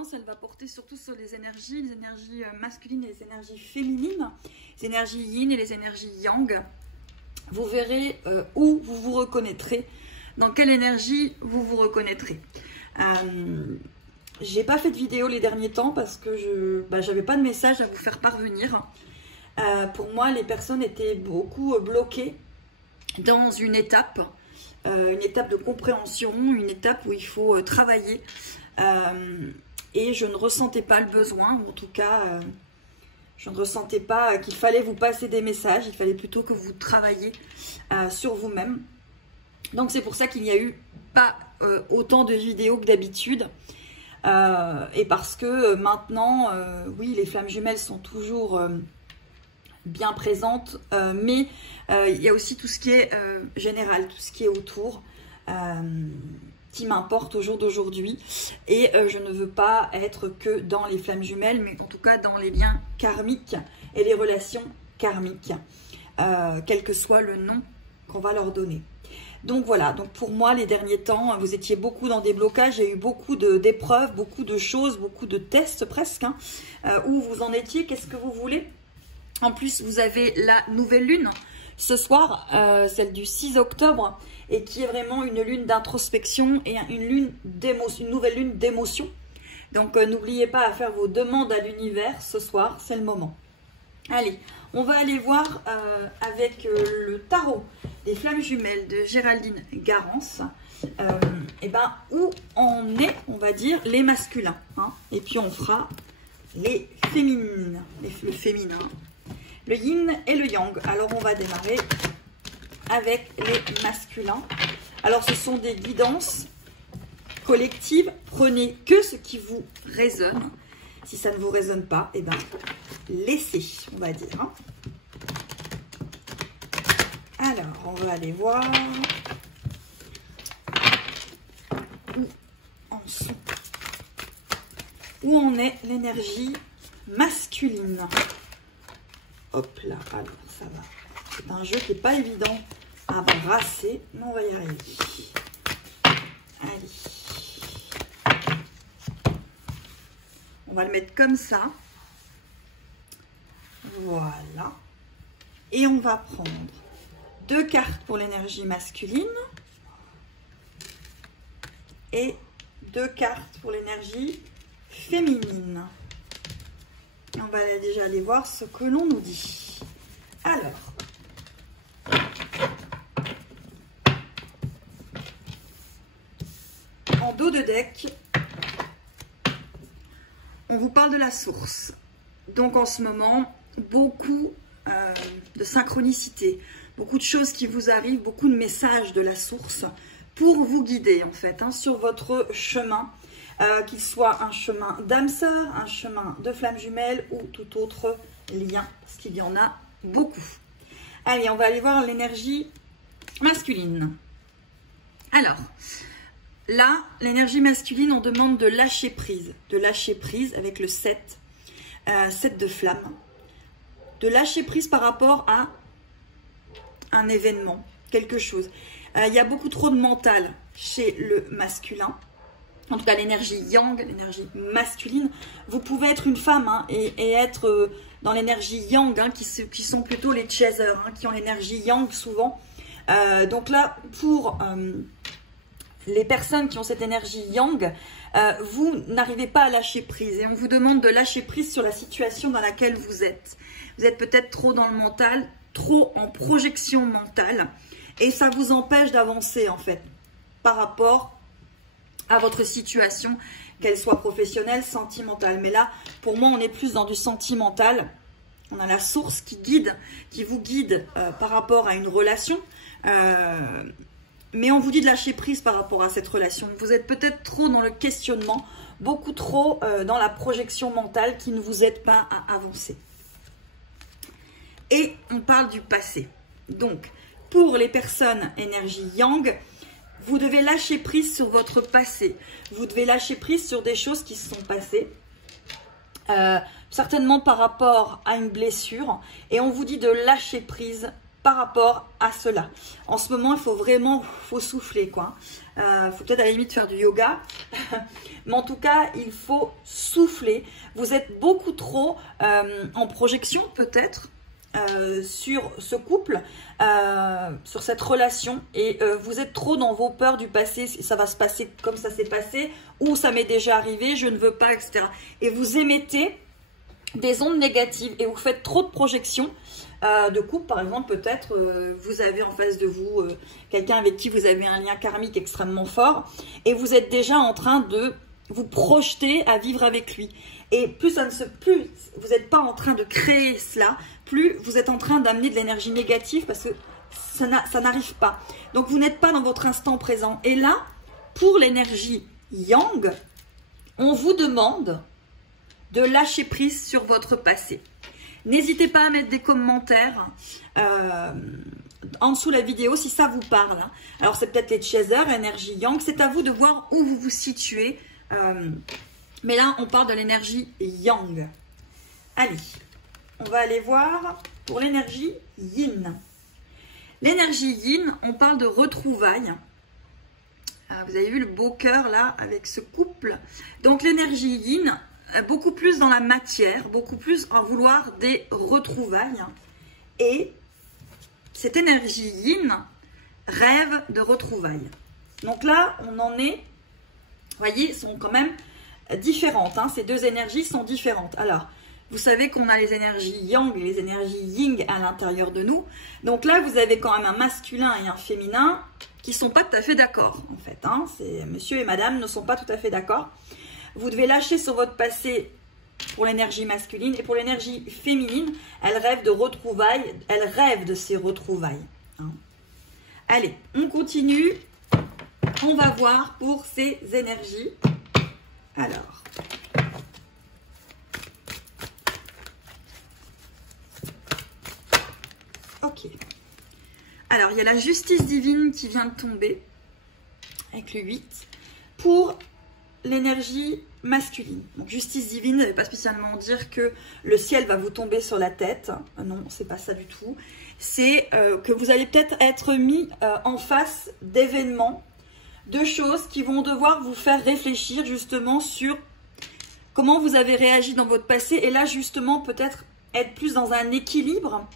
guidance, elle va porter surtout sur les énergies masculines et les énergies féminines, les énergies yin et les énergies yang. Vous verrez où vous vous reconnaîtrez, dans quelle énergie vous vous reconnaîtrez. J'ai pas fait de vidéo les derniers temps parce que j'avais pas de message à vous faire parvenir. Pour moi, les personnes étaient beaucoup bloquées dans une étape de compréhension, une étape où il faut travailler. Et je ne ressentais pas le besoin, ou en tout cas, je ne ressentais pas qu'il fallait vous passer des messages. Il fallait plutôt que vous travailliez sur vous-même. Donc c'est pour ça qu'il n'y a eu pas autant de vidéos que d'habitude. Et parce que maintenant, oui, les flammes jumelles sont toujours bien présentes, mais il y a aussi tout ce qui est général, tout ce qui est autour, qui m'importe au jour d'aujourd'hui. Et je ne veux pas être que dans les flammes jumelles, mais en tout cas dans les liens karmiques et les relations karmiques, quel que soit le nom qu'on va leur donner. Donc voilà, donc pour moi, les derniers temps, vous étiez beaucoup dans des blocages, il y a eu beaucoup d'épreuves, beaucoup de choses, beaucoup de tests presque, hein, où vous en étiez, qu'est-ce que vous voulez. En plus, vous avez la nouvelle lune ce soir, celle du 6 octobre, et qui est vraiment une lune d'introspection et une nouvelle lune d'émotion. Donc n'oubliez pas à faire vos demandes à l'univers ce soir, c'est le moment. Allez, on va aller voir avec le tarot des flammes jumelles de Géraldine Garance, où en est, on va dire, les masculins. Hein, et puis on fera les féminines, le féminin, le yin et le yang. Alors on va démarrer avec les masculins. Alors ce sont des guidances collectives. Prenez que ce qui vous résonne. Si ça ne vous résonne pas, laissez, on va dire. Hein. Alors, on va aller voir où en est l'énergie masculine. Hop là, alors ça va. C'est un jeu qui n'est pas évident à brasser, mais on va y arriver. Allez. On va le mettre comme ça. Voilà. Et on va prendre 2 cartes pour l'énergie masculine et 2 cartes pour l'énergie féminine. On va déjà aller voir ce que l'on nous dit. Alors, en dos de deck, on vous parle de la source. Donc en ce moment, beaucoup de synchronicité, beaucoup de choses qui vous arrivent, beaucoup de messages de la source pour vous guider en fait sur votre chemin, qu'il soit un chemin d'âme sœur, un chemin de flamme jumelle ou tout autre lien, parce qu'il y en a beaucoup. Allez, on va aller voir l'énergie masculine. Alors, là, l'énergie masculine, on demande de lâcher prise avec le 7 de flamme, de lâcher prise par rapport à un événement, quelque chose. Il y a beaucoup trop de mental chez le masculin, en tout cas l'énergie yang, l'énergie masculine. Vous pouvez être une femme et être dans l'énergie yang, qui sont plutôt les chasers, qui ont l'énergie yang souvent. Donc là, pour les personnes qui ont cette énergie yang, vous n'arrivez pas à lâcher prise. Et on vous demande de lâcher prise sur la situation dans laquelle vous êtes. Vous êtes peut-être trop dans le mental, trop en projection mentale. Et ça vous empêche d'avancer en fait, par rapport à votre situation, qu'elle soit professionnelle, sentimentale. Mais là, pour moi, on est plus dans du sentimental. On a la source qui vous guide par rapport à une relation. Mais on vous dit de lâcher prise par rapport à cette relation. Vous êtes peut-être trop dans le questionnement, beaucoup trop dans la projection mentale qui ne vous aide pas à avancer. Et on parle du passé. Donc, pour les personnes énergie yang, vous devez lâcher prise sur votre passé. Vous devez lâcher prise sur des choses qui se sont passées. Certainement par rapport à une blessure. Et on vous dit de lâcher prise par rapport à cela. En ce moment, il faut vraiment souffler, quoi. Faut peut-être à la limite faire du yoga. Mais en tout cas, il faut souffler. Vous êtes beaucoup trop en projection, peut-être, sur ce couple, sur cette relation. Et vous êtes trop dans vos peurs du passé. Ça va se passer comme ça s'est passé. Ou ça m'est déjà arrivé, je ne veux pas, etc. Et vous émettez des ondes négatives. Et vous faites trop de projections. De couple, par exemple, peut-être vous avez en face de vous quelqu'un avec qui vous avez un lien karmique extrêmement fort et vous êtes déjà en train de vous projeter à vivre avec lui. Et plus vous n'êtes pas en train de créer cela, plus vous êtes en train d'amener de l'énergie négative parce que ça n'arrive pas. Donc vous n'êtes pas dans votre instant présent. Et là, pour l'énergie yang, on vous demande de lâcher prise sur votre passé. N'hésitez pas à mettre des commentaires en dessous de la vidéo si ça vous parle. Alors, c'est peut-être les chasers, énergie yang. C'est à vous de voir où vous vous situez. Mais là, on parle de l'énergie yang. Allez, on va aller voir pour l'énergie yin. L'énergie yin, on parle de retrouvailles. Vous avez vu le beau cœur là avec ce couple. Donc, l'énergie yin, beaucoup plus dans la matière, beaucoup plus en vouloir des retrouvailles. Et cette énergie yin rêve de retrouvailles. Donc là, on en est, vous voyez, sont quand même différentes. Hein. Ces deux énergies sont différentes. Alors, vous savez qu'on a les énergies yang et les énergies yin à l'intérieur de nous. Donc là, vous avez quand même un masculin et un féminin qui ne sont pas tout à fait d'accord, en fait. Hein. Monsieur et madame ne sont pas tout à fait d'accord. Vous devez lâcher sur votre passé pour l'énergie masculine. Et pour l'énergie féminine, elle rêve de retrouvailles. Elle rêve de ces retrouvailles. Hein. Allez, on continue. On va voir pour ces énergies. Alors. Ok. Alors, il y a la justice divine qui vient de tomber. Avec le 8. Pour l'énergie masculine. Donc, justice divine, ça ne veut pas spécialement dire que le ciel va vous tomber sur la tête. Non, c'est pas ça du tout. C'est que vous allez peut-être être mis en face d'événements, de choses qui vont devoir vous faire réfléchir justement sur comment vous avez réagi dans votre passé. Et là, justement, peut-être être plus dans un équilibre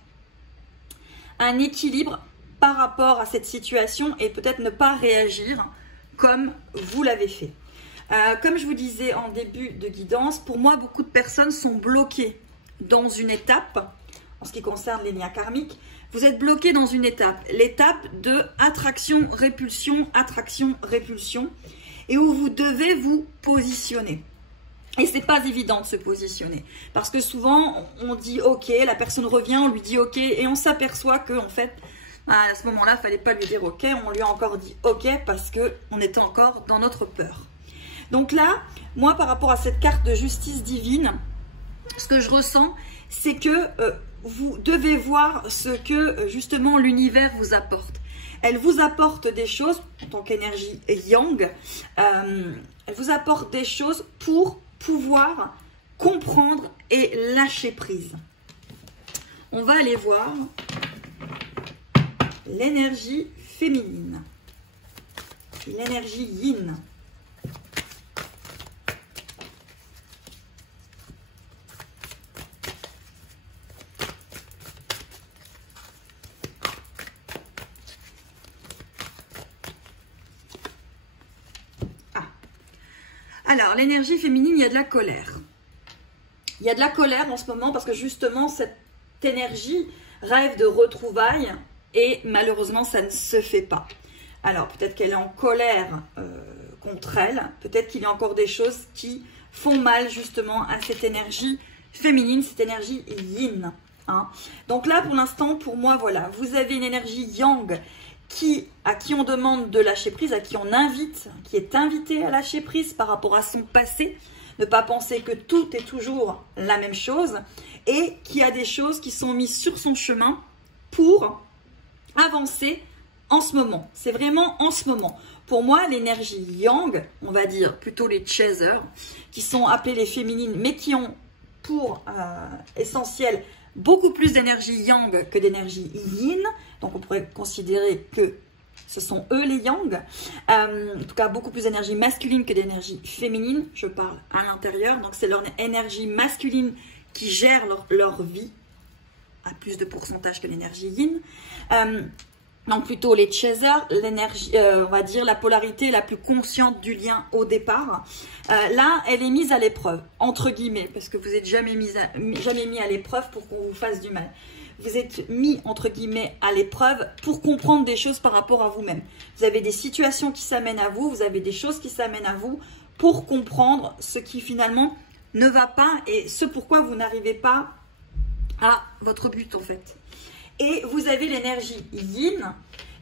par rapport à cette situation et peut-être ne pas réagir comme vous l'avez fait. Comme je vous disais en début de guidance, pour moi, beaucoup de personnes sont bloquées dans une étape, en ce qui concerne les liens karmiques. Vous êtes bloqué dans une étape, l'étape de attraction-répulsion, attraction-répulsion, et où vous devez vous positionner. Et c'est pas évident de se positionner, parce que souvent, on dit ok, la personne revient, on lui dit ok, et on s'aperçoit que en fait, à ce moment-là, il fallait pas lui dire ok, on lui a encore dit ok, parce qu'on était encore dans notre peur. Donc là, moi, par rapport à cette carte de justice divine, ce que je ressens, c'est que vous devez voir ce que, justement, l'univers vous apporte. Elle vous apporte des choses, en tant qu'énergie yang, elle vous apporte des choses pour pouvoir comprendre et lâcher prise. On va aller voir l'énergie féminine, l'énergie yin. Alors, l'énergie féminine, il y a de la colère. Il y a de la colère en ce moment parce que justement, cette énergie rêve de retrouvailles et malheureusement, ça ne se fait pas. Alors, peut-être qu'elle est en colère contre elle. Peut-être qu'il y a encore des choses qui font mal justement à cette énergie féminine, cette énergie yin. Hein. Donc là, pour l'instant, pour moi, voilà, vous avez une énergie yang à qui on demande de lâcher prise, à qui on invite, qui est invité à lâcher prise par rapport à son passé, ne pas penser que tout est toujours la même chose et qu'il y a des choses qui sont mises sur son chemin pour avancer en ce moment. C'est vraiment en ce moment. Pour moi, l'énergie yang, on va dire plutôt les chasers, qui sont appelés les féminines, mais qui ont pour essentiel beaucoup plus d'énergie yang que d'énergie yin. Donc on pourrait considérer que ce sont eux les yang. En tout cas, beaucoup plus d'énergie masculine que d'énergie féminine. Je parle à l'intérieur. Donc c'est leur énergie masculine qui gère leur vie à plus de pourcentage que l'énergie yin. Donc plutôt les chasers, l'énergie, on va dire la polarité la plus consciente du lien au départ. Là, elle est mise à l'épreuve, entre guillemets, parce que vous n'êtes jamais mis à l'épreuve pour qu'on vous fasse du mal. Vous êtes mis, entre guillemets, à l'épreuve pour comprendre des choses par rapport à vous-même. Vous avez des situations qui s'amènent à vous, vous avez des choses qui s'amènent à vous pour comprendre ce qui finalement ne va pas et ce pourquoi vous n'arrivez pas à votre but en fait. Et vous avez l'énergie yin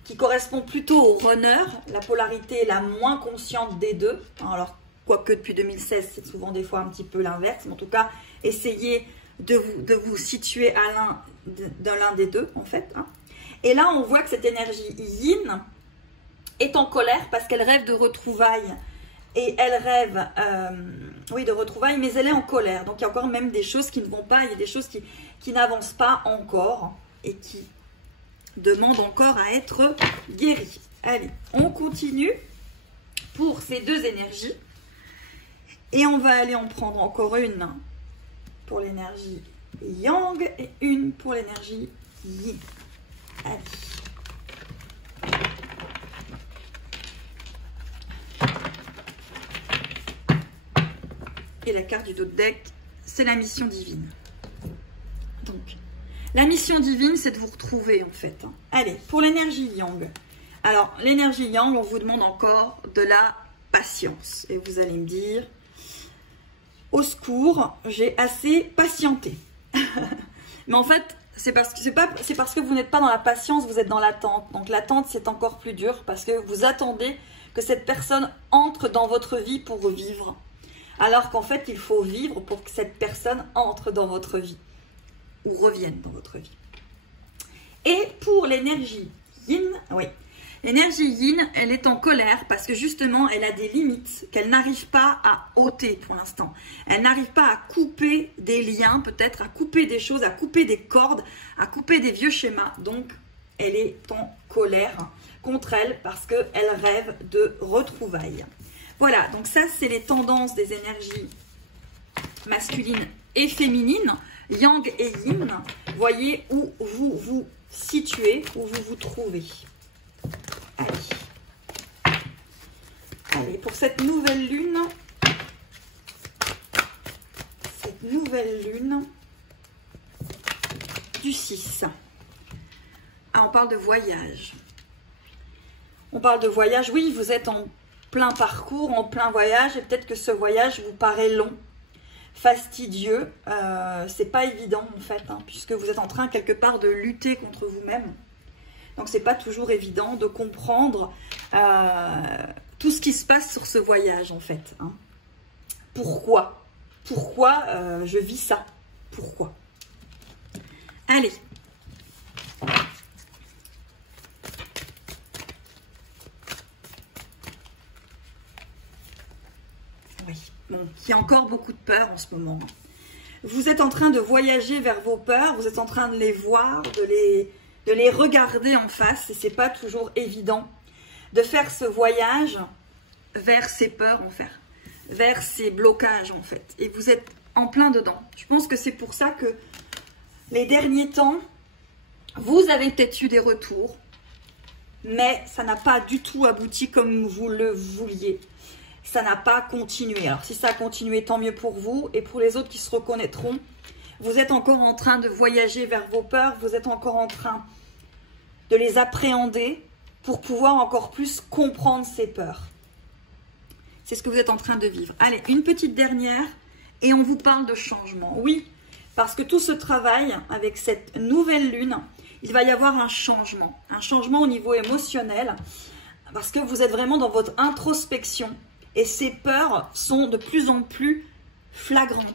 qui correspond plutôt au runner, la polarité la moins consciente des deux. Alors, quoique depuis 2016, c'est souvent des fois un petit peu l'inverse, mais en tout cas, essayez de vous situer à l'un des deux en fait. Et là, on voit que cette énergie yin est en colère parce qu'elle rêve de retrouvailles. Et elle rêve, oui, de retrouvailles, mais elle est en colère. Donc, il y a encore même des choses qui ne vont pas, il y a des choses qui n'avancent pas encore et qui demandent encore à être guéries. Allez, on continue pour ces deux énergies. Et on va aller en prendre encore une pour l'énergie yang et une pour l'énergie yin. Allez. Et la carte du dos de deck, c'est la mission divine. Donc, la mission divine, c'est de vous retrouver en fait. Allez, pour l'énergie yang. Alors, l'énergie yang, on vous demande encore de la patience. Et vous allez me dire, au secours, j'ai assez patienté. Mais en fait, c'est parce que vous n'êtes pas dans la patience, vous êtes dans l'attente. Donc l'attente, c'est encore plus dur parce que vous attendez que cette personne entre dans votre vie pour vivre. Alors qu'en fait, il faut vivre pour que cette personne entre dans votre vie ou revienne dans votre vie. Et pour l'énergie yin, oui, l'énergie yin, elle est en colère parce que justement, elle a des limites qu'elle n'arrive pas à ôter pour l'instant. Elle n'arrive pas à couper des liens, peut-être à couper des choses, à couper des cordes, à couper des vieux schémas. Donc, elle est en colère contre elle parce qu'elle rêve de retrouvailles. Voilà, donc ça, c'est les tendances des énergies masculines et féminines, yang et yin. Voyez où vous vous situez, où vous vous trouvez. Allez. Allez, pour cette nouvelle lune, du 6. Ah, on parle de voyage. On parle de voyage, oui, vous êtes en plein parcours, en plein voyage, et peut-être que ce voyage vous paraît long, fastidieux, c'est pas évident en fait, puisque vous êtes en train quelque part de lutter contre vous-même. Donc c'est pas toujours évident de comprendre tout ce qui se passe sur ce voyage en fait. Pourquoi je vis ça? Pourquoi? Allez. Oui, bon, il y a encore beaucoup de peur en ce moment. Vous êtes en train de voyager vers vos peurs, vous êtes en train de les voir, de les regarder en face, et c'est pas toujours évident de faire ce voyage vers ces peurs en fait, vers ces blocages en fait. Et vous êtes en plein dedans. Je pense que c'est pour ça que les derniers temps, vous avez peut-être eu des retours, mais ça n'a pas du tout abouti comme vous le vouliez. Ça n'a pas continué. Alors si ça a continué, tant mieux pour vous. Et pour les autres qui se reconnaîtront, vous êtes encore en train de voyager vers vos peurs. Vous êtes encore en train de les appréhender pour pouvoir encore plus comprendre ces peurs. C'est ce que vous êtes en train de vivre. Allez, une petite dernière et on vous parle de changement. Oui, parce que tout ce travail avec cette nouvelle lune, il va y avoir un changement au niveau émotionnel parce que vous êtes vraiment dans votre introspection. Et ces peurs sont de plus en plus flagrantes.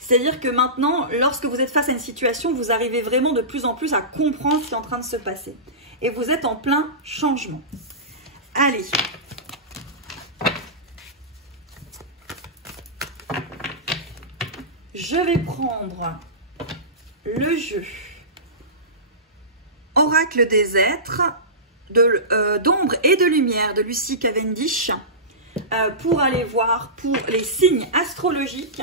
C'est-à-dire que maintenant, lorsque vous êtes face à une situation, vous arrivez vraiment de plus en plus à comprendre ce qui est en train de se passer. Et vous êtes en plein changement. Allez. Je vais prendre le jeu Oracle des êtres, d'ombre et de lumière de Lucie Cavendish, pour aller voir pour les signes astrologiques.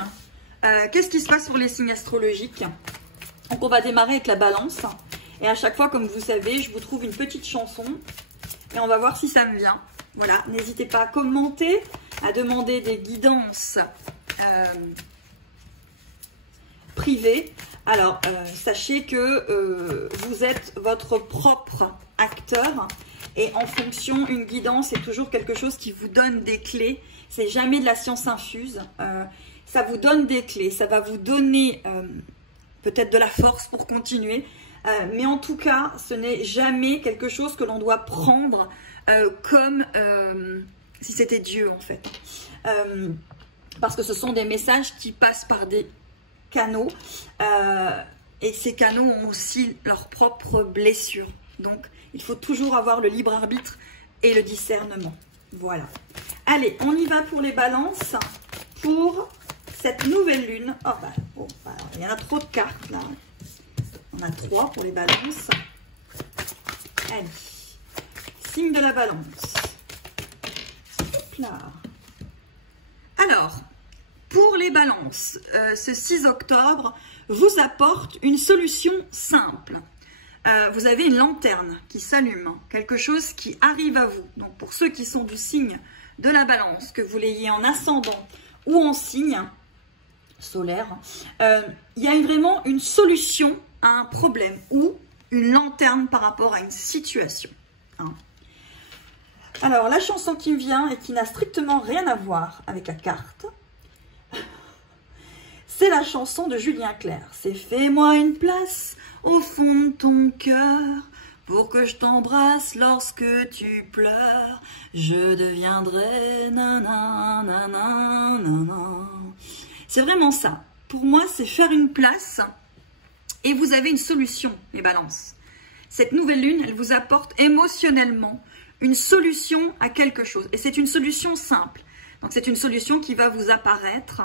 Qu'est-ce qui se passe pour les signes astrologiques? Donc on va démarrer avec la balance. Et à chaque fois, comme vous savez, je vous trouve une petite chanson. Et on va voir si ça me vient. Voilà, n'hésitez pas à commenter, à demander des guidances privées. Alors, sachez que vous êtes votre propre acteur. Et en fonction, une guidance est toujours quelque chose qui vous donne des clés. C'est jamais de la science infuse. Ça vous donne des clés. Ça va vous donner peut-être de la force pour continuer. Mais en tout cas, ce n'est jamais quelque chose que l'on doit prendre comme si c'était Dieu en fait. Parce que ce sont des messages qui passent par des canaux. Et ces canaux ont aussi leurs propres blessures. Donc, il faut toujours avoir le libre arbitre et le discernement. Voilà. Allez, on y va pour les balances. Pour cette nouvelle lune. Oh, bah, bon, bah, il y en a trop de cartes là. On a 3 pour les balances. Allez. Signe de la balance. Hop là. Alors, pour les balances, ce 6 octobre vous apporte une solution simple. Vous avez une lanterne qui s'allume, quelque chose qui arrive à vous. Donc pour ceux qui sont du signe de la balance, que vous l'ayez en ascendant ou en signe solaire, il y a vraiment une solution à un problème ou une lanterne par rapport à une situation. Hein. Alors la chanson qui me vient et qui n'a strictement rien à voir avec la carte, c'est la chanson de Julien Clerc. C'est « Fais-moi une place au fond de ton cœur pour que je t'embrasse lorsque tu pleures. Je deviendrai nanana, nanana, nanana. » C'est vraiment ça. Pour moi, c'est faire une place et vous avez une solution, les balances. Cette nouvelle lune, elle vous apporte émotionnellement une solution à quelque chose. Et c'est une solution simple. Donc, c'est une solution qui va vous apparaître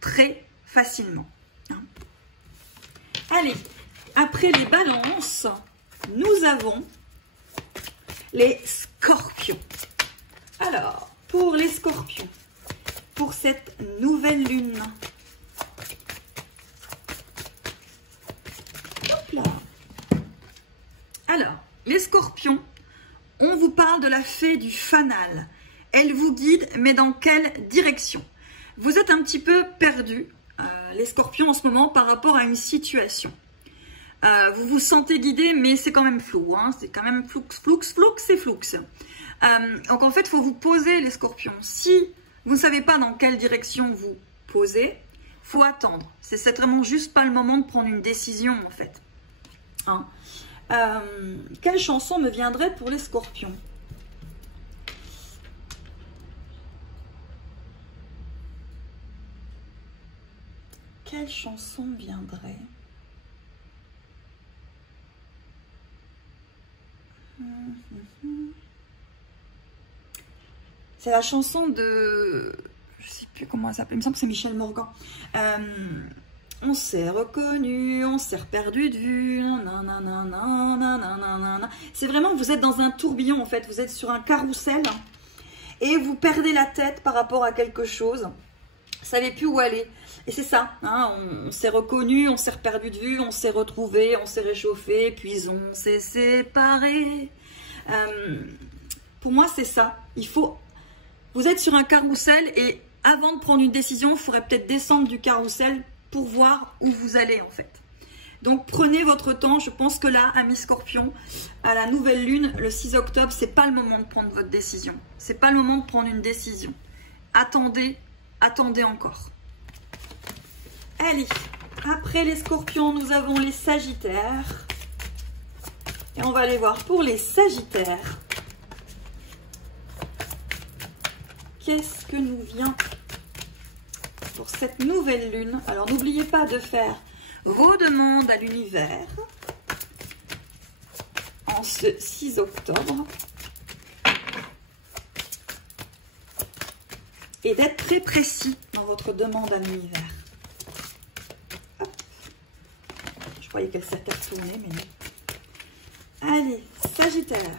très facilement. Allez, après les balances, nous avons les scorpions. Alors, pour les scorpions, pour cette nouvelle lune, hop là. Alors, les scorpions, on vous parle de la fée du fanal. Elle vous guide, mais dans quelle direction? Vous êtes un petit peu perdu, les scorpions, en ce moment, par rapport à une situation. Vous vous sentez guidé, mais c'est quand même flou. Hein, c'est quand même floux, c'est flou. Donc, en fait, il faut vous poser, les scorpions. Si vous ne savez pas dans quelle direction vous posez, il faut attendre. C'est vraiment juste pas le moment de prendre une décision, en fait. Hein. Quelle chanson me viendrait pour les scorpions? Quelle chanson viendrait? C'est la chanson de... Je ne sais plus comment elle s'appelle. Il me semble que c'est Michel Morgan. On s'est reconnu, on s'est perdu de vue. C'est vraiment, vous êtes dans un tourbillon en fait. Vous êtes sur un carrousel et vous perdez la tête par rapport à quelque chose. Vous ne savez plus où aller. Et c'est ça, hein, on s'est reconnu, on s'est perdu de vue, on s'est retrouvé, on s'est réchauffé, puis on s'est séparé. Pour moi, c'est ça. Il faut... Vous êtes sur un carrousel et avant de prendre une décision, il faudrait peut-être descendre du carrousel pour voir où vous allez en fait. Donc prenez votre temps. Je pense que là, amis scorpions, à la nouvelle lune, le 6 octobre, c'est pas le moment de prendre votre décision. C'est pas le moment de prendre une décision. Attendez, attendez encore. Allez, après les scorpions, nous avons les sagittaires. Et on va aller voir pour les sagittaires. Qu'est-ce que nous vient pour cette nouvelle lune? Alors, n'oubliez pas de faire vos demandes à l'univers en ce 6 octobre. Et d'être très précis dans votre demande à l'univers. croyais qu'elle s'était retournée, mais non. Allez, Sagittaire.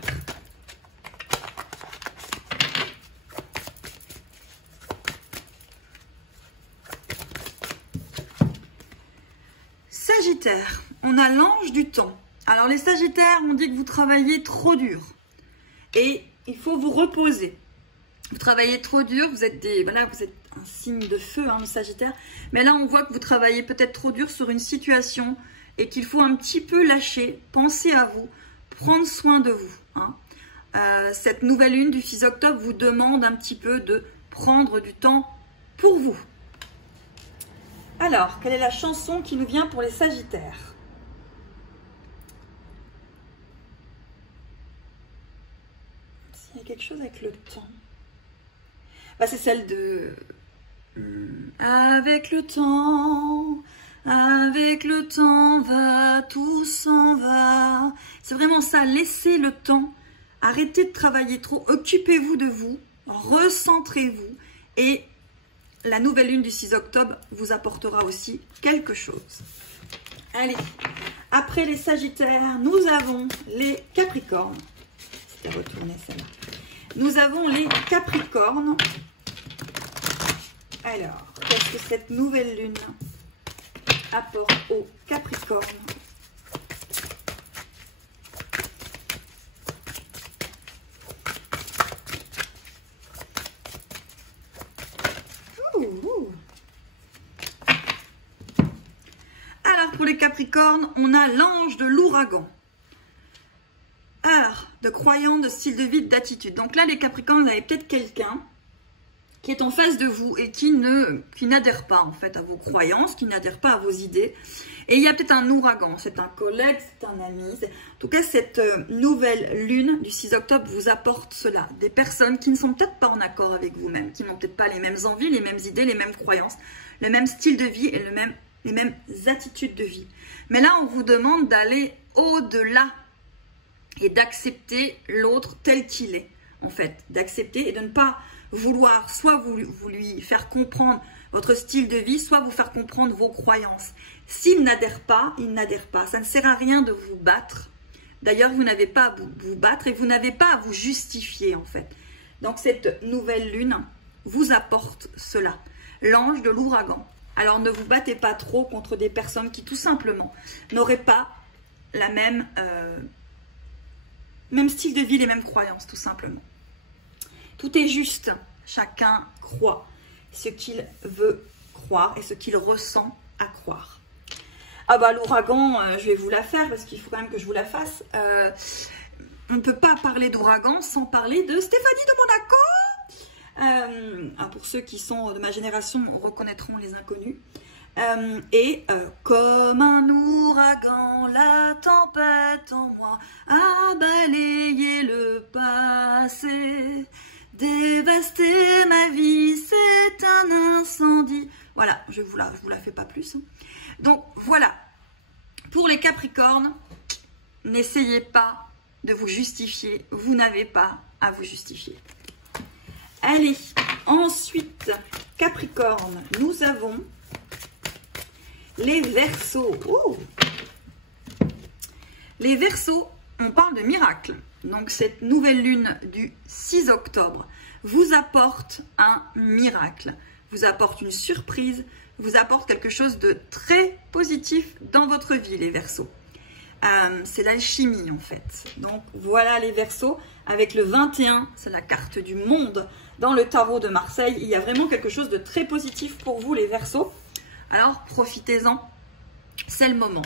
Sagittaire, on a l'ange du temps. Alors les Sagittaires, on dit que vous travaillez trop dur et il faut vous reposer. Vous travaillez trop dur, vous êtes vous êtes un signe de feu, hein, le Sagittaire. Mais là, on voit que vous travaillez peut-être trop dur sur une situation et qu'il faut un petit peu lâcher, penser à vous, prendre soin de vous. Hein. Cette nouvelle lune du 6 octobre vous demande un petit peu de prendre du temps pour vous. Alors, quelle est la chanson qui nous vient pour les Sagittaires? S'il y a quelque chose avec le temps. Bah, c'est celle de... Avec le temps, va, tout s'en va. C'est vraiment ça, laissez le temps. Arrêtez de travailler trop, occupez-vous de vous, recentrez-vous et la nouvelle lune du 6 octobre vous apportera aussi quelque chose. Allez, après les Sagittaires, nous avons les Capricornes. C'était retourné celle-là. Nous avons les Capricornes. Alors, qu'est-ce que cette nouvelle lune apporte aux Capricornes? Alors, pour les Capricornes, on a l'ange de l'ouragan. Alors, de croyants, de style de vie, d'attitude. Donc là, les Capricornes, vous avez peut-être quelqu'un qui est en face de vous et qui n'adhère pas en fait à vos croyances, qui n'adhère pas à vos idées. Et il y a peut-être un ouragan, c'est un collègue, c'est un ami. En tout cas, cette nouvelle lune du 6 octobre vous apporte cela. Des personnes qui ne sont peut-être pas en accord avec vous-même, qui n'ont peut-être pas les mêmes envies, les mêmes idées, les mêmes croyances, le même style de vie et les mêmes attitudes de vie. Mais là, on vous demande d'aller au-delà et d'accepter l'autre tel qu'il est, en fait. D'accepter et de ne pas vouloir soit vous lui faire comprendre votre style de vie, soit vous faire comprendre vos croyances. S'il n'adhère pas, il n'adhère pas. Ça ne sert à rien de vous battre. D'ailleurs, vous n'avez pas à vous battre et vous n'avez pas à vous justifier, en fait. Donc, cette nouvelle lune vous apporte cela. L'ange de l'ouragan. Alors, ne vous battez pas trop contre des personnes qui, tout simplement, n'auraient pas la même style de vie, les mêmes croyances, tout simplement. Tout est juste. Chacun croit ce qu'il veut croire et ce qu'il ressent à croire. Ah bah l'ouragan, je vais vous la faire parce qu'il faut quand même que je vous la fasse. On ne peut pas parler d'ouragan sans parler de Stéphanie de Monaco. Pour ceux qui sont de ma génération reconnaîtront les inconnus. Comme un ouragan, la tempête en moi a balayé le passé. Dévaster ma vie, c'est un incendie. Voilà, je vous la fais pas plus. Hein. Donc voilà, pour les Capricornes, n'essayez pas de vous justifier. Vous n'avez pas à vous justifier. Allez, ensuite, Capricorne, nous avons les Verseaux. Oh, les Verseaux, on parle de miracle. Donc cette nouvelle lune du 6 octobre vous apporte un miracle, vous apporte une surprise, vous apporte quelque chose de très positif dans votre vie, les Verseaux. C'est l'alchimie en fait. Donc voilà les Verseaux, avec le 21, c'est la carte du monde dans le tarot de Marseille. Il y a vraiment quelque chose de très positif pour vous les Verseaux. Alors profitez-en, c'est le moment.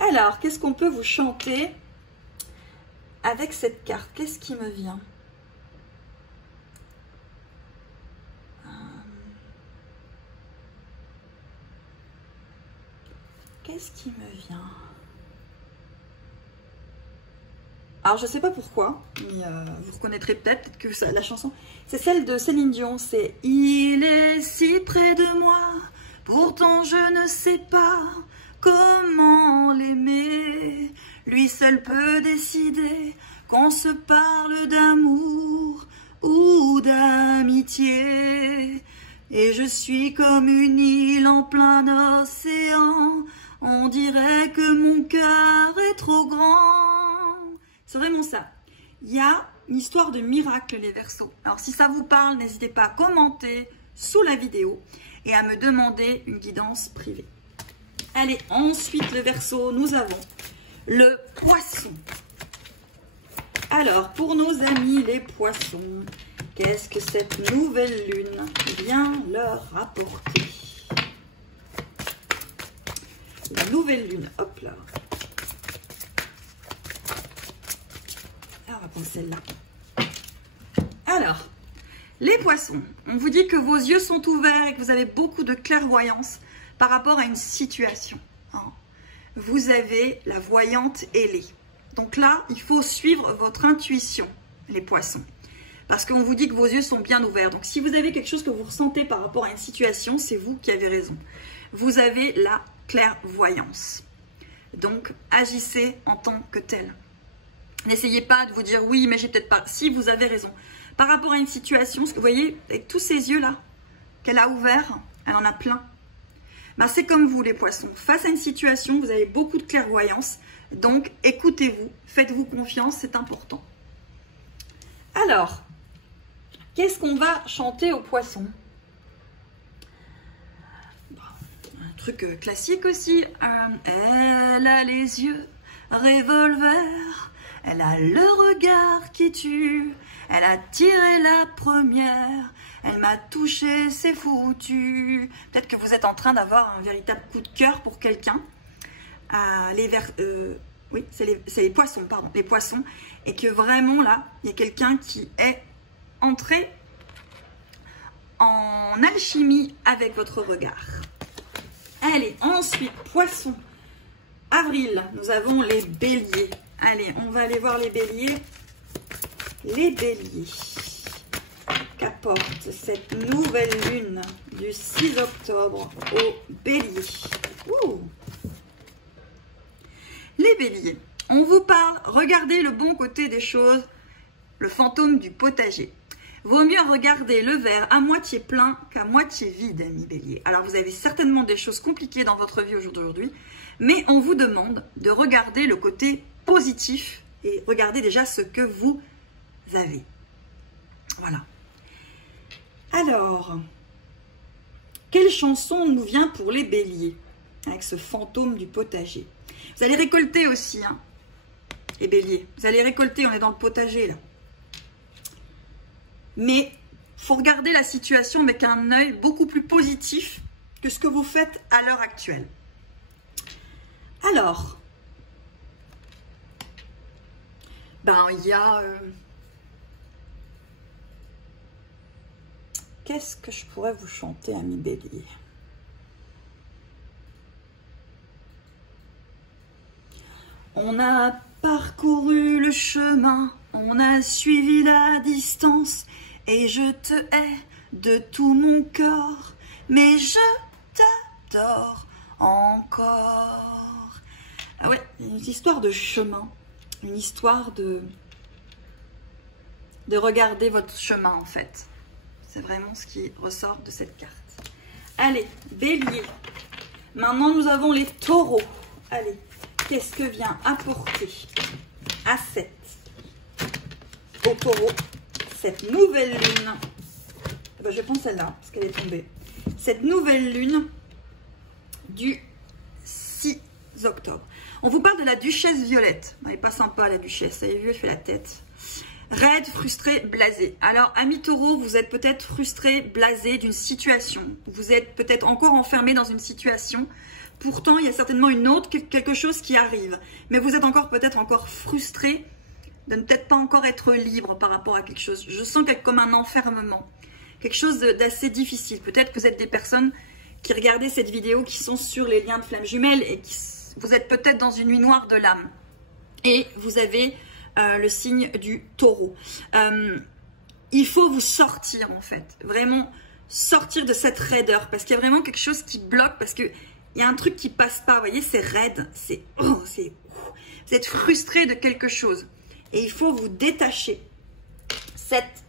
Alors, qu'est-ce qu'on peut vous chanter avec cette carte? Qu'est-ce qui me vient? Qu'est-ce qui me vient? Alors, je ne sais pas pourquoi, mais vous reconnaîtrez peut-être que la chanson, c'est celle de Céline Dion. C'est « Il est si près de moi, pourtant je ne sais pas comment l'aimer. Lui seul peut décider qu'on se parle d'amour ou d'amitié. Et je suis comme une île en plein océan, On dirait que mon cœur est trop grand. C'est vraiment ça. Il y a une histoire de miracle, les Verseaux. Alors, si ça vous parle, n'hésitez pas à commenter sous la vidéo et à me demander une guidance privée. Allez, ensuite, le Verseau, nous avons le Poisson. Alors, pour nos amis les Poissons, qu'est-ce que cette nouvelle lune vient leur apporter? La nouvelle lune, hop là. On va prendre celle-là. Alors, les Poissons, on vous dit que vos yeux sont ouverts et que vous avez beaucoup de clairvoyance par rapport à une situation. Vous avez la voyante ailée. Donc là, il faut suivre votre intuition, les Poissons. Parce qu'on vous dit que vos yeux sont bien ouverts. Donc si vous avez quelque chose que vous ressentez par rapport à une situation, c'est vous qui avez raison. Vous avez la clairvoyance. Donc, agissez en tant que tel. N'essayez pas de vous dire oui, mais j'ai peut-être pas. Si, vous avez raison. Par rapport à une situation, vous voyez, avec tous ces yeux-là qu'elle a ouverts, elle en a plein. Ben, c'est comme vous, les Poissons. Face à une situation, vous avez beaucoup de clairvoyance. Donc, écoutez-vous, faites-vous confiance, c'est important. Alors, qu'est-ce qu'on va chanter aux Poissons? Un truc classique aussi. Elle a les yeux revolver, elle a le regard qui tue, elle a tiré la première, elle m'a touché, c'est foutu. Peut-être que vous êtes en train d'avoir un véritable coup de cœur pour quelqu'un. Oui, c'est les Poissons, pardon, les Poissons. Et que vraiment, là, il y a quelqu'un qui est entré en alchimie avec votre regard. Allez, ensuite, Poissons. Avril, nous avons les Béliers. Allez, on va aller voir les Béliers. Les Béliers. Qu'apporte cette nouvelle lune du 6 octobre aux Béliers? Ouh. Les Béliers, on vous parle, regardez le bon côté des choses, le fantôme du potager. Vaut mieux regarder le verre à moitié plein qu'à moitié vide, amis Béliers. Alors, vous avez certainement des choses compliquées dans votre vie aujourd'hui, mais on vous demande de regarder le côté positif et regardez déjà ce que vous avez. Voilà. Alors, quelle chanson nous vient pour les Béliers avec ce fantôme du potager? Vous allez récolter aussi, hein, les Béliers. Vous allez récolter, on est dans le potager, là. Mais il faut regarder la situation avec un œil beaucoup plus positif que ce que vous faites à l'heure actuelle. Alors, ben, il y a... Qu'est-ce que je pourrais vous chanter, amis Béliers? On a parcouru le chemin, on a suivi la distance, et je te hais de tout mon corps, mais je t'adore encore. Ah ouais, une histoire de chemin, une histoire de regarder votre chemin en fait. C'est vraiment ce qui ressort de cette carte. Allez, Bélier. Maintenant, nous avons les Taureaux. Allez. Qu'est-ce que vient apporter à au Taureau cette nouvelle lune? Ben, je vais prendre celle-là parce qu'elle est tombée. Cette nouvelle lune du 6 octobre. On vous parle de la duchesse Violette. Elle n'est pas sympa, la duchesse. Vous avez vu, elle fait la tête. Raide, frustré, blasé. Alors, amis Taureau, vous êtes peut-être frustré, blasé d'une situation. Vous êtes peut-être encore enfermé dans une situation. Pourtant, il y a certainement une autre, quelque chose qui arrive. Mais vous êtes peut-être encore frustré de ne peut-être pas encore être libre par rapport à quelque chose. Je sens comme un enfermement. Quelque chose d'assez difficile. Peut-être que vous êtes des personnes qui regardent cette vidéo, qui sont sur les liens de flammes jumelles et vous êtes peut-être dans une nuit noire de l'âme. Et vous avez le signe du Taureau. Il faut vous sortir en fait. Vraiment sortir de cette raideur. Parce qu'il y a vraiment quelque chose qui bloque. Parce que il y a un truc qui passe pas, vous voyez, c'est raide, vous êtes frustré de quelque chose. Et il faut vous détacher cette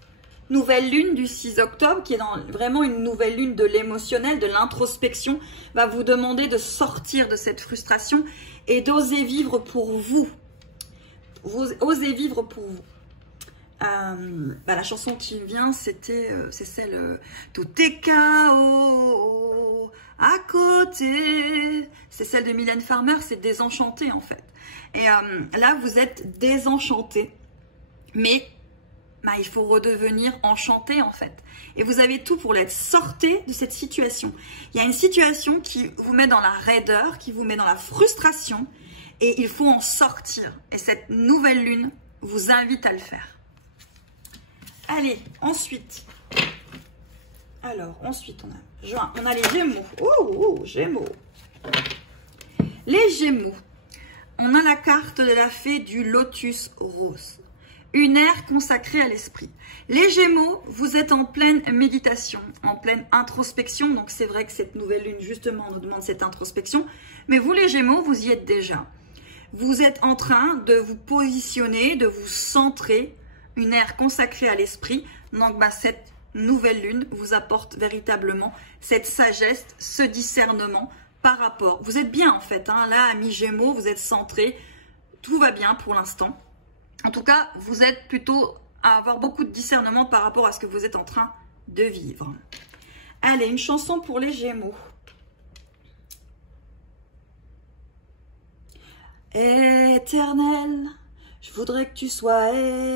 nouvelle lune du 6 octobre, qui est vraiment une nouvelle lune de l'émotionnel, de l'introspection, va vous demander de sortir de cette frustration et d'oser vivre pour vous. Osez vivre pour vous. La chanson qui vient, c'est celle Tout est chaos à côté. C'est celle de Mylène Farmer, c'est Désenchanté en fait. Et là, vous êtes désenchanté, mais il faut redevenir enchanté en fait. Et vous avez tout pour l'être. Sortez de cette situation. Il y a une situation qui vous met dans la raideur, qui vous met dans la frustration, et il faut en sortir. Et cette nouvelle lune vous invite à le faire. Allez, ensuite. Alors, ensuite, on a Juin. On a les Gémeaux. Oh, Gémeaux. Les Gémeaux. On a la carte de la fée du lotus rose. Une ère consacrée à l'esprit. Les Gémeaux, vous êtes en pleine méditation, en pleine introspection. Donc, c'est vrai que cette nouvelle lune, justement, nous demande cette introspection. Mais vous, les Gémeaux, vous y êtes déjà. Vous êtes en train de vous positionner, de vous centrer. Une ère consacrée à l'esprit. Donc, cette nouvelle lune vous apporte véritablement cette sagesse, ce discernement par rapport. Vous êtes bien en fait. Là, amis Gémeaux, vous êtes centrés. Tout va bien pour l'instant. En tout cas, vous êtes plutôt à avoir beaucoup de discernement par rapport à ce que vous êtes en train de vivre. Allez, une chanson pour les Gémeaux. Éternel. Je voudrais que tu sois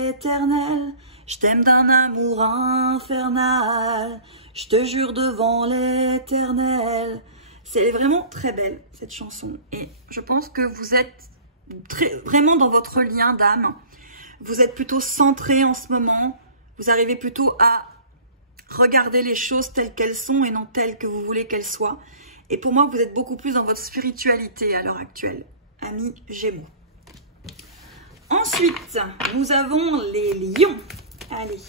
éternel, je t'aime d'un amour infernal, je te jure devant l'éternel. C'est vraiment très belle cette chanson et je pense que vous êtes vraiment dans votre lien d'âme. Vous êtes plutôt centré en ce moment, vous arrivez plutôt à regarder les choses telles qu'elles sont et non telles que vous voulez qu'elles soient. Et pour moi, vous êtes beaucoup plus dans votre spiritualité à l'heure actuelle, amis Gémeaux. Ensuite, nous avons les lions. Allez,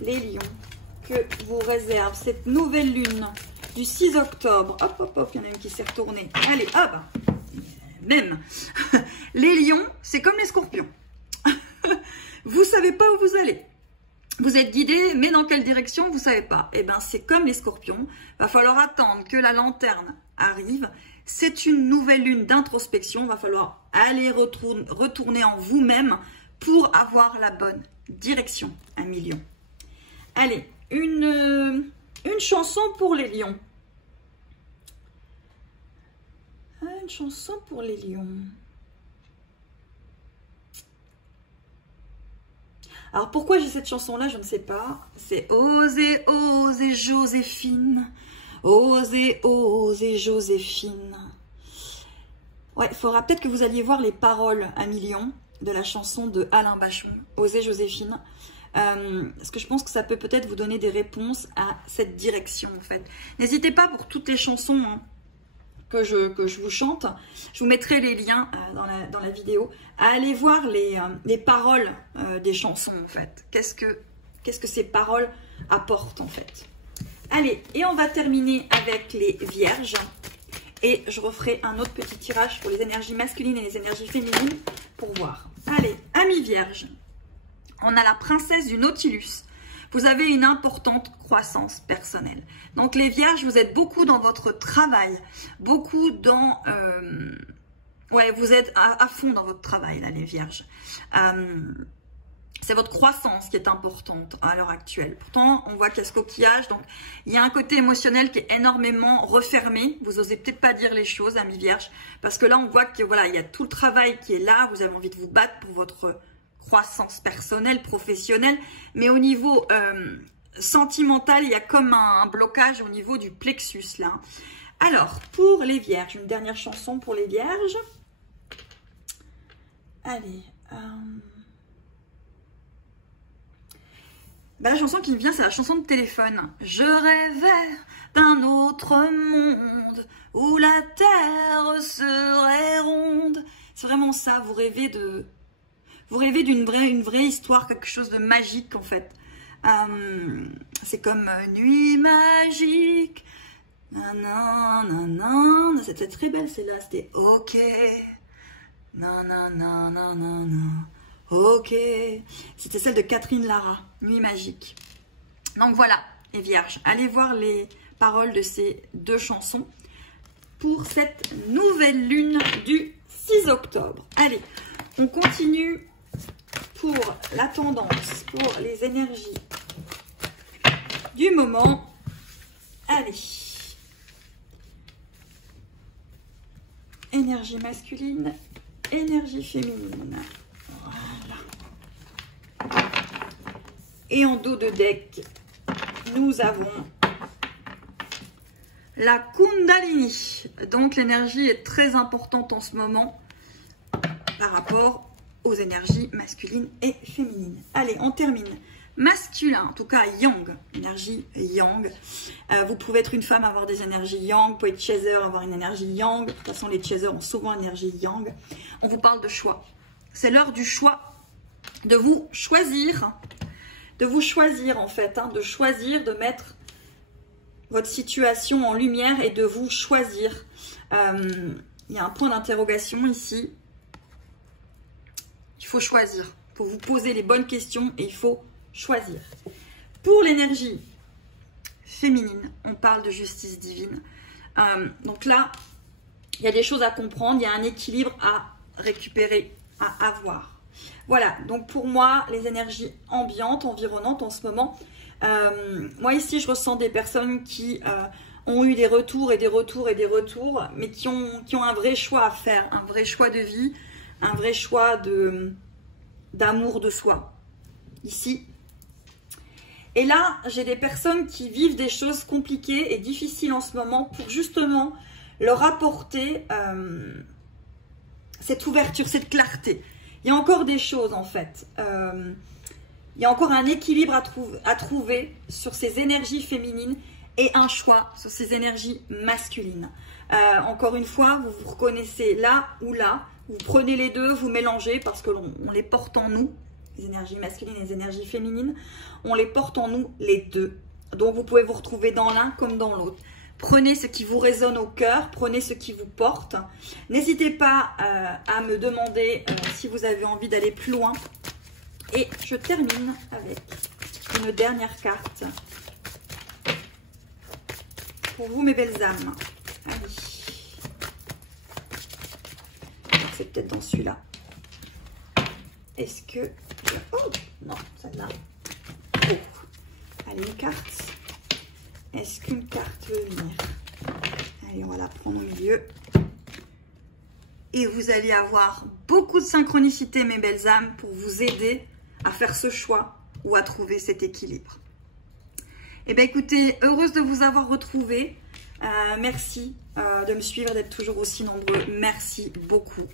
les lions que vous réserve cette nouvelle lune du 6 octobre. Hop, hop, hop, il y en a une qui s'est retournée. Allez, hop, même. Les lions, c'est comme les scorpions. Vous ne savez pas où vous allez. Vous êtes guidé, mais dans quelle direction, vous ne savez pas. Eh bien, c'est comme les scorpions. Il va falloir attendre que la lanterne arrive. C'est une nouvelle lune d'introspection. Il va falloir aller retourner en vous-même pour avoir la bonne direction, amis lions. Allez, une chanson pour les lions. Une chanson pour les lions. Alors, pourquoi j'ai cette chanson-là, je ne sais pas. C'est « Osez, osez, Joséphine ». Osez, osez, Joséphine. Ouais, il faudra peut-être que vous alliez voir les paroles à millions de la chanson de Alain Bachung, Osez, Joséphine. Parce que je pense que ça peut peut-être vous donner des réponses à cette direction, en fait. N'hésitez pas pour toutes les chansons que je vous chante. Je vous mettrai les liens dans la vidéo. À aller voir les paroles des chansons, en fait. Qu'est-ce que ces paroles apportent, en fait. Allez, et on va terminer avec les vierges. Et je referai un autre petit tirage pour les énergies masculines et les énergies féminines pour voir. Allez, amis vierges, on a la princesse du Nautilus. Vous avez une importante croissance personnelle. Donc les vierges, vous êtes beaucoup dans votre travail, beaucoup dans... ouais, vous êtes à fond dans votre travail, là, les vierges. C'est votre croissance qui est importante à l'heure actuelle. Pourtant, on voit qu'il y a ce coquillage. Donc, il y a un côté émotionnel qui est énormément refermé. Vous osez peut-être pas dire les choses, amis vierges. Parce que là, on voit que voilà, il y a tout le travail qui est là. Vous avez envie de vous battre pour votre croissance personnelle, professionnelle. Mais au niveau sentimental, il y a comme un blocage au niveau du plexus, là. Alors, pour les vierges, une dernière chanson pour les vierges. Allez... la chanson qui me vient, c'est la chanson de téléphone. Je rêvais d'un autre monde où la terre serait ronde. C'est vraiment ça, vous rêvez d'une vraie histoire, quelque chose de magique en fait. C'est comme Nuit magique. Nanana, c'était très belle celle-là, c'était ok. Nanana. Ok, c'était celle de Catherine Lara, Nuit magique. Donc voilà, les vierges, allez voir les paroles de ces deux chansons pour cette nouvelle lune du 6 octobre. Allez, on continue pour la tendance, pour les énergies du moment. Allez. Énergie masculine, énergie féminine. Voilà. Et en dos de deck, nous avons la Kundalini. Donc l'énergie est très importante en ce moment par rapport aux énergies masculines et féminines. Allez, on termine. Masculin, en tout cas yang, énergie yang. Vous pouvez être une femme, avoir des énergies yang. Vous pouvez être chaser, avoir une énergie yang. De toute façon, les chasers ont souvent l'énergie yang. On vous parle de choix. C'est l'heure du choix, de vous choisir en fait, hein, de choisir, de mettre votre situation en lumière et de vous choisir. Il y a un point d'interrogation ici. Il faut choisir. Il faut vous poser les bonnes questions et il faut choisir. Pour l'énergie féminine, on parle de justice divine. Donc là, il y a des choses à comprendre, il y a un équilibre à récupérer, à avoir. Voilà, donc pour moi, les énergies ambiantes, environnantes en ce moment, moi ici, je ressens des personnes qui ont eu des retours et des retours et des retours, mais qui ont un vrai choix à faire, un vrai choix de vie, un vrai choix d'amour de soi. Ici. Et là, j'ai des personnes qui vivent des choses compliquées et difficiles en ce moment pour justement leur apporter cette ouverture, cette clarté. Il y a encore des choses en fait. Il y a encore un équilibre à trouver sur ces énergies féminines et un choix sur ces énergies masculines. Encore une fois, vous vous reconnaissez là ou là. Vous prenez les deux, vous mélangez parce que on les porte en nous. Les énergies masculines et les énergies féminines, on les porte en nous les deux. Donc vous pouvez vous retrouver dans l'un comme dans l'autre. Prenez ce qui vous résonne au cœur, prenez ce qui vous porte. N'hésitez pas à me demander si vous avez envie d'aller plus loin. Et je termine avec une dernière carte pour vous mes belles âmes. Allez. C'est peut-être dans celui-là. Est-ce que... Oh, non, celle-là. Oh. Allez, une carte. Est-ce qu'une carte veut venir? Allez, on va la prendre au milieu. Et vous allez avoir beaucoup de synchronicité, mes belles âmes, pour vous aider à faire ce choix ou à trouver cet équilibre. Eh bien, écoutez, heureuse de vous avoir retrouvé. Merci de me suivre, d'être toujours aussi nombreux. Merci beaucoup.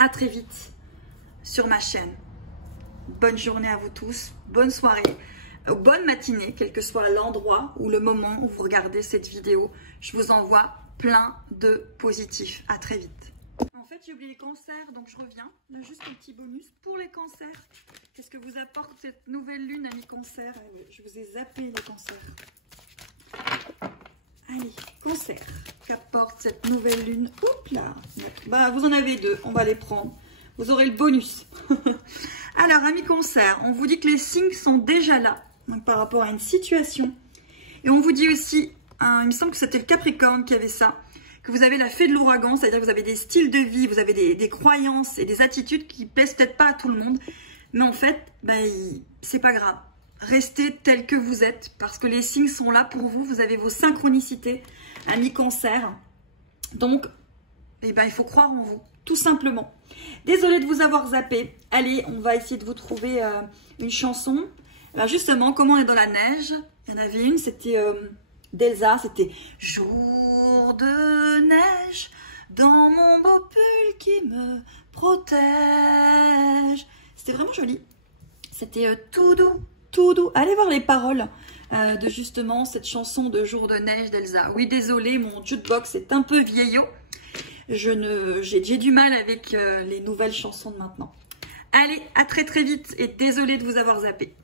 À très vite sur ma chaîne. Bonne journée à vous tous, bonne soirée, bonne matinée, quel que soit l'endroit ou le moment où vous regardez cette vidéo. Je vous envoie plein de positifs. À très vite. En fait, j'ai oublié les cancers, donc je reviens. Là, juste un petit bonus pour les cancers. Qu'est-ce que vous apporte cette nouvelle lune, amis cancers? Je vous ai zappé les cancers. Allez, cancer. Qu'apporte cette nouvelle lune? Oups là. Bah, vous en avez deux, on va les prendre. Vous aurez le bonus. Alors, amis cancer, on vous dit que les signes sont déjà là. Donc, par rapport à une situation. Et on vous dit aussi, il me semble que c'était le Capricorne qui avait ça, que vous avez la fée de l'ouragan, c'est-à-dire que vous avez des styles de vie, vous avez des croyances et des attitudes qui plaisent peut-être pas à tout le monde. Mais en fait, ben, c'est pas grave. Restez tel que vous êtes parce que les signes sont là pour vous. Vous avez vos synchronicités, amis cancer. Donc, eh ben, il faut croire en vous, tout simplement. Désolée de vous avoir zappé. Allez, on va essayer de vous trouver une chanson. Alors justement, comme on est dans la neige, il y en avait une, c'était d'Elsa, c'était « Jour de neige, dans mon beau pull qui me protège ». C'était vraiment joli. C'était tout doux, tout doux. Allez voir les paroles de justement cette chanson de Jour de neige d'Elsa. Oui, désolé, mon jukebox est un peu vieillot. J'ai du mal avec les nouvelles chansons de maintenant. Allez, à très très vite et désolée de vous avoir zappé.